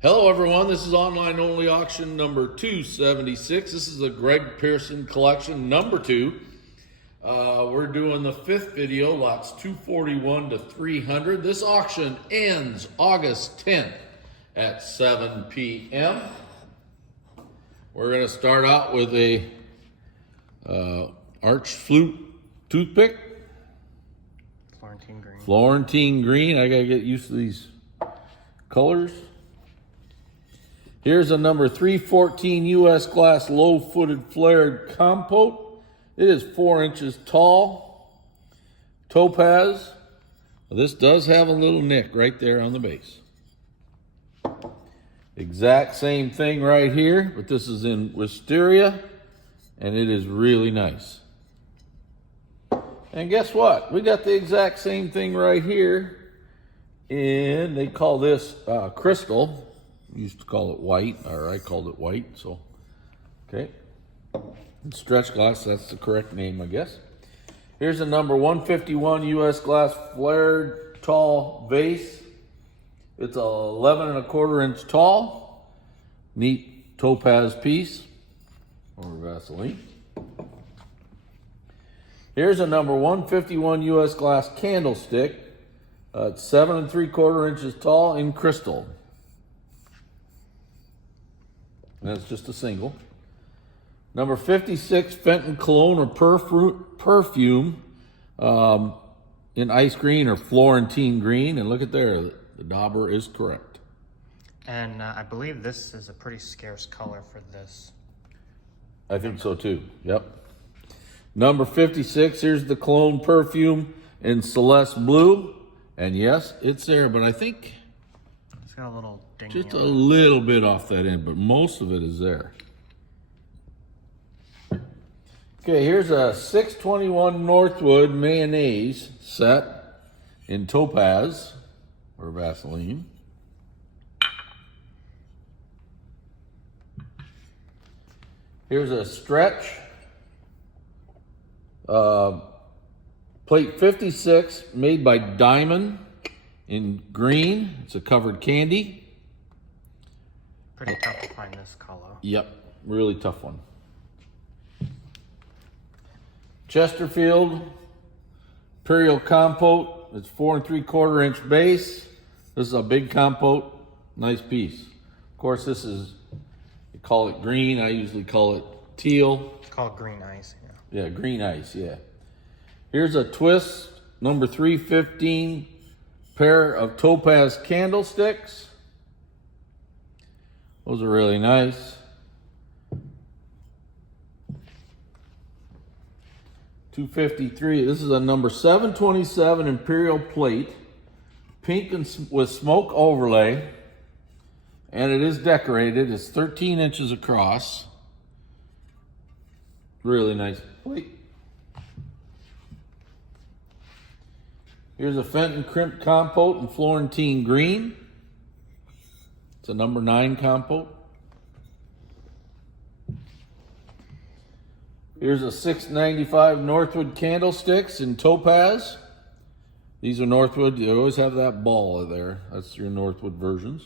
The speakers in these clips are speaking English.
Hello everyone, this is online only auction number 276. This is a Greg Pearson Collection number 2. We're doing the 5th video, lots 241 to 300. This auction ends August 10th at 7 p.m. We're going to start out with a arch flute toothpick. Florentine green. Florentine green. I got to get used to these colors. Here's a number 314 U.S. glass low-footed flared compote. It is 4 inches tall. Topaz. This does have a little nick right there on the base. Exact same thing right here, but this is in wisteria, and it is really nice. And guess what? We got the exact same thing right here, and they call this crystal. We used to call it white, or I called it white, so, okay. And stretch glass, that's the correct name, I guess. Here's a number 151 U.S. glass flared tall vase. It's 11 1/4 inch tall. Neat topaz piece, or Vaseline. Here's a number 151 U.S. glass candlestick. It's 7 3/4 inches tall in crystal. And that's just a single. Number 56, Fenton cologne or perfume in ice green or Florentine green. And look at there, the dauber is correct. And I believe this is a pretty scarce color for this. I think so too, yep. Number 56, here's the cologne perfume in Celeste blue. And yes, it's there, but I think It's got a little ding. just a little bit off that end, but most of it is there. Okay, here's a 621 Northwood mayonnaise set in topaz or Vaseline. Here's a stretch plate 56 made by Diamond in green. It's a covered candy. Pretty tough to find this color. Yep, really tough one. Chesterfield Imperial Compote. It's 4 3/4 inch base. This is a big compote, nice piece. Of course, this is, you call it green. I usually call it teal. It's called green ice. Yeah. Yeah, green ice, yeah. Here's a twist, number 315 pair of topaz candlesticks. Those are really nice. 253. This is a number 727 Imperial plate, pink and with smoke overlay, and it is decorated. It's 13 inches across. Really nice plate. Here's a Fenton crimp compote in Florentine green. It's a number 9 compote. Here's a 695 Northwood candlesticks in topaz. These are Northwood. You always have that ball there. That's your Northwood versions.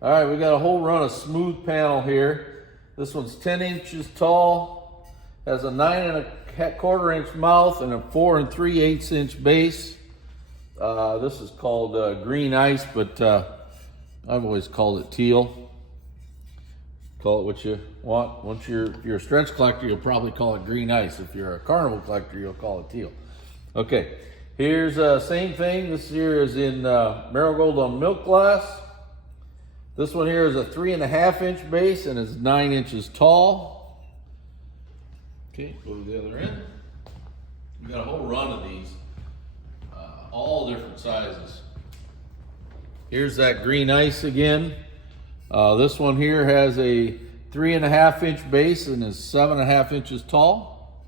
All right, we got a whole run of smooth panel here. This one's 10 inches tall. Has a 9 1/4 inch mouth and a 4 3/8 inch base. This is called green ice, but I've always called it teal. Call it what you want. Once if you're a stretch collector, you'll probably call it green ice. If you're a carnival collector, you'll call it teal. Okay, here's same thing. This here is in marigold on milk glass. This one here is a 3 1/2 inch base and it's 9 inches tall. Okay, go to the other end. We've got a whole run of these, all different sizes. Here's that green ice again. This one here has a 3 1/2 inch base and is 7 1/2 inches tall.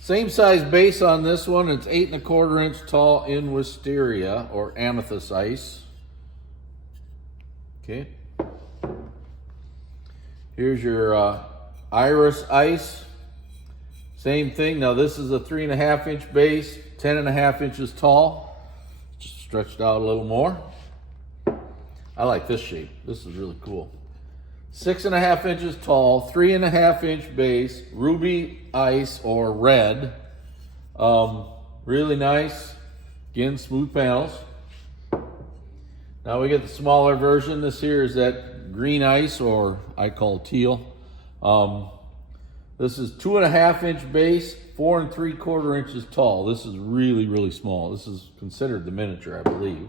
Same size base on this one. It's 8 1/4 inch tall in wisteria or amethyst ice. Okay. Here's your iris ice. Same thing. Now this is a 3.5 inch base, 10.5 inches tall. Just stretched out a little more. I like this shape. This is really cool. 6.5 inches tall, 3.5 inch base, ruby ice or red. Really nice. Again, smooth panels. Now we get the smaller version. This here is that green ice, or I call teal. This is 2.5 inch base, 4 3/4 inches tall. This is really, really small. This is considered the miniature, I believe.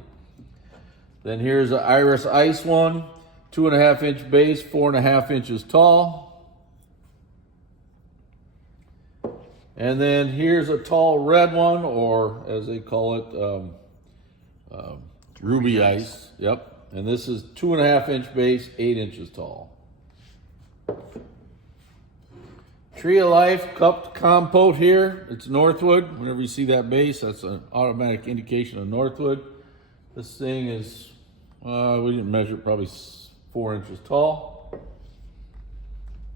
Then here's an iris ice one, 2.5 inch base, 4.5 inches tall. And then here's a tall red one, or as they call it, ruby ice. Yep. And this is 2.5 inch base, 8 inches tall. Tree of Life cupped compote here. It's Northwood. Whenever you see that base, that's an automatic indication of Northwood. This thing is, we didn't measure it, probably 4 inches tall.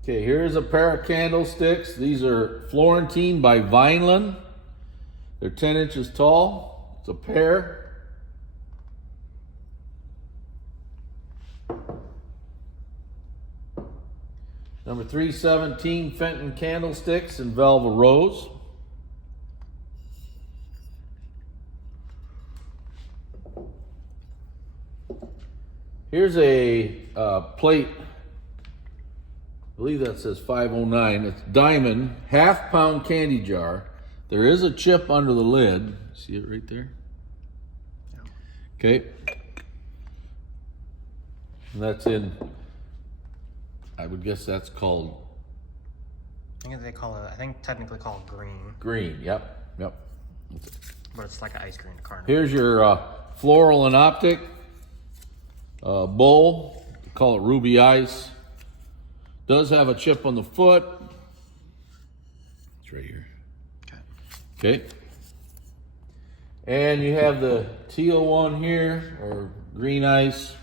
Okay, here's a pair of candlesticks. These are Florentine by Vineland. They're 10 inches tall. It's a pair. Number 317 Fenton candlesticks in Velva Rose. Here's a plate. I believe that says 509. It's diamond, half-pound candy jar. There is a chip under the lid. See it right there? Okay. And that's in, I would guess that's called, I think they call it, I think technically called green. Green, yep, yep. But it's like an ice cream carnival. Here's your floral and optic bowl. They call it ruby ice. Does have a chip on the foot. It's right here. Okay. And you have the teal one here, or green ice.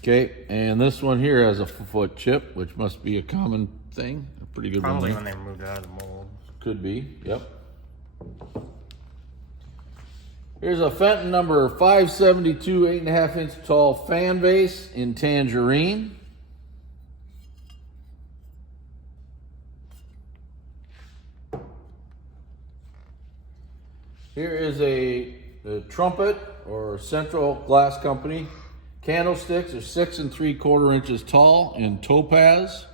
Okay, and this one here has a foot chip, which must be a common thing. A pretty good Probably one. when they removed it out of the mold. Could be, yep. Here's a Fenton number 572, 8.5 inch tall fan base in tangerine. Here is a trumpet or Central Glass Company. Candlesticks are 6 3/4 inches tall in topaz.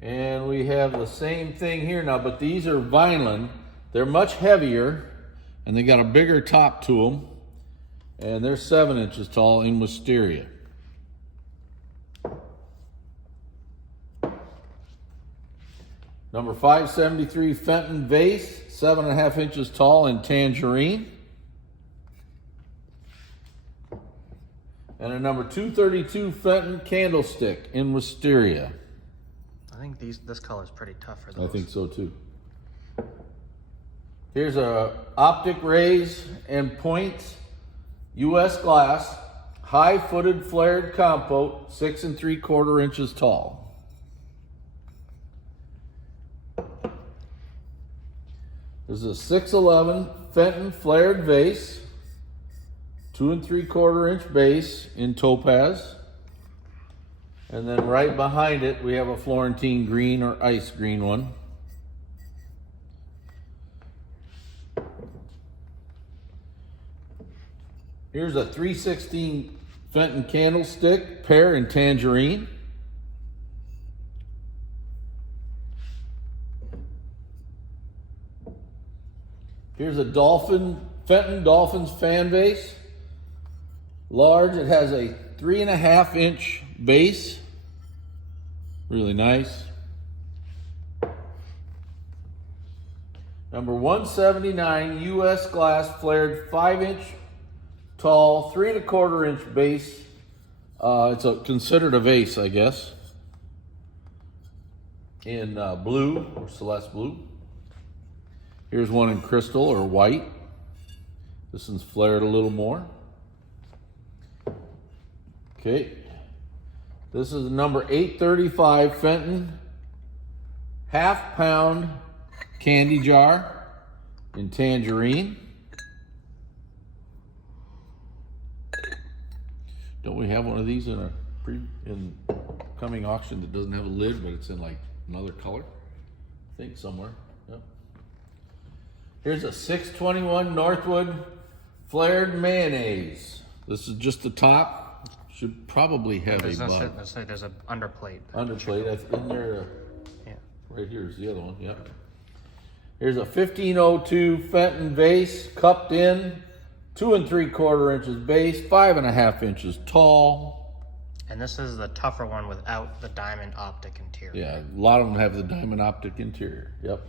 And we have the same thing here now, but these are Vineland. They're much heavier and they got a bigger top to them. And they're 7 inches tall in wisteria. Number 573 Fenton vase, 7.5 inches tall in tangerine. And a number 232 Fenton candlestick in wisteria. I think this color is pretty tough for those. I think so too. Here's a optic rays and points, U.S. glass, high-footed flared compote, 6 3/4 inches tall. This is a 611 Fenton flared vase, 2 3/4 inch base in topaz. And then right behind it, we have a Florentine green or ice green one. Here's a 316 Fenton candlestick, pear and tangerine. Here's a Fenton Dolphins fan base. Large, it has a 3.5 inch base. Really nice. Number 179 U.S. glass flared 5 inch tall, 3 1/4 inch base. It's considered a vase, I guess. In blue or Celeste blue. Here's one in crystal or white. This one's flared a little more. Okay. This is number 835 Fenton half-pound candy jar in tangerine. Don't we have one of these in a coming auction that doesn't have a lid, but it's in like another color? I think somewhere. Yep. Here's a 621 Northwood flared mayonnaise. This is just the top. Should probably have a bud. There's an underplate. Underplate. In there. Yeah. Right here's the other one. Yep. Here's a 1502 Fenton vase, cupped in, 2 3/4 inches base, 5.5 inches tall. And this is the tougher one without the diamond optic interior. Yeah, a lot of them have the diamond optic interior. Yep.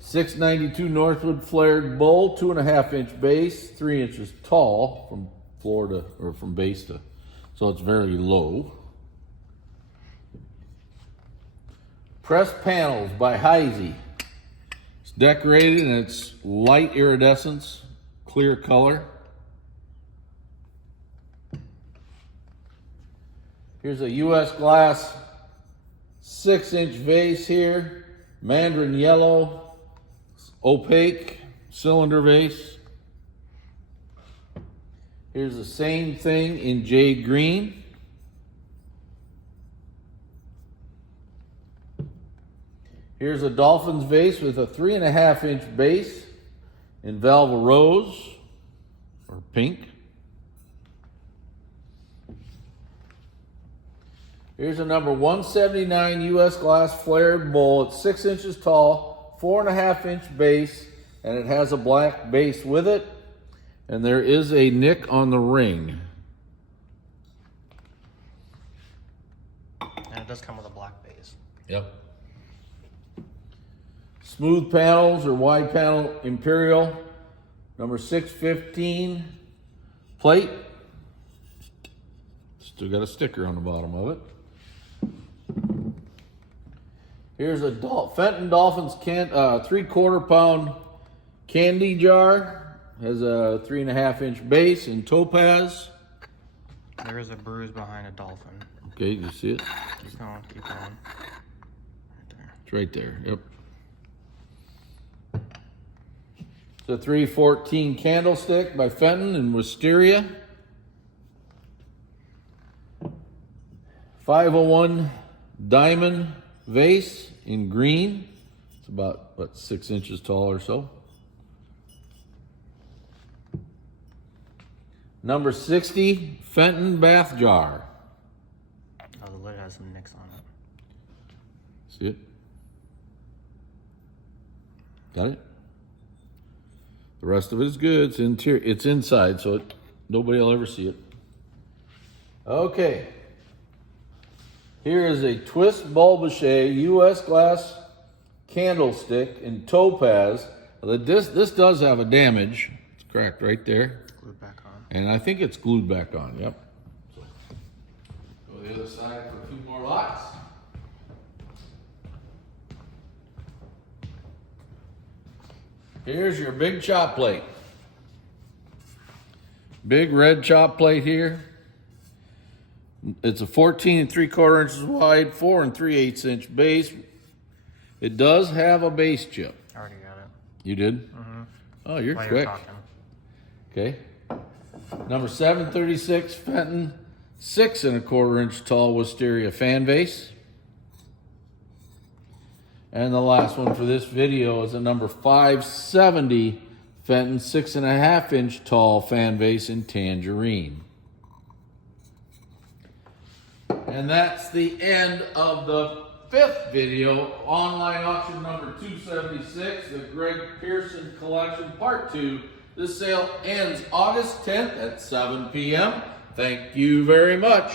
692 Northwood flared bowl, 2.5 inch base, 3 inches tall from floor to, or from base to, so it's very low. Pressed panels by Heisey. It's decorated and it's light iridescence, clear color. Here's a U.S. glass 6-inch vase here, mandarin yellow, opaque cylinder vase. Here's the same thing in jade green. Here's a dolphin's vase with a 3.5 inch base in Velva Rose or pink. Here's a number 179 U.S. glass flared bowl. It's 6 inches tall, 4.5 inch base, and it has a black base with it. And there is a nick on the ring. And it does come with a black base. Yep. Smooth panels or wide panel Imperial, number 615 plate. Still got a sticker on the bottom of it. Here's a Fenton Dolphins 3/4 pound candy jar. Has a 3.5 inch base in topaz. There is a bruise behind a dolphin. Okay, you see it? Keep going, keep going. Right there. It's right there, yep. It's a 314 candlestick by Fenton in Wisteria. 501 diamond vase in green. It's about, what, 6 inches tall or so. Number 60 Fenton bath jar. Oh, the lid has some nicks on it. See it? Got it? The rest of it is good. It's interior. It's inside, so nobody will ever see it. Okay. Here is a twist bulbouche U.S. glass candlestick in topaz. This does have a damage. It's cracked right there. Glued back on. And I think it's glued back on, yep. So, go to the other side for a few more lots. Here's your big chop plate. Big red chop plate here. It's a 14 3/4 inches wide, 4 3/8 inch base. It does have a base chip. I already got it. You did? Mm-hmm. Oh, you're While quick. talking. Okay. Number 736 Fenton 6 1/4 inch tall wisteria fan vase. And the last one for this video is a number 570 Fenton 6.5 inch tall fan vase in tangerine. And that's the end of the 5th video, online auction number 276, the Greg Pearson Collection Part 2. This sale ends August 10th at 7 p.m. Thank you very much.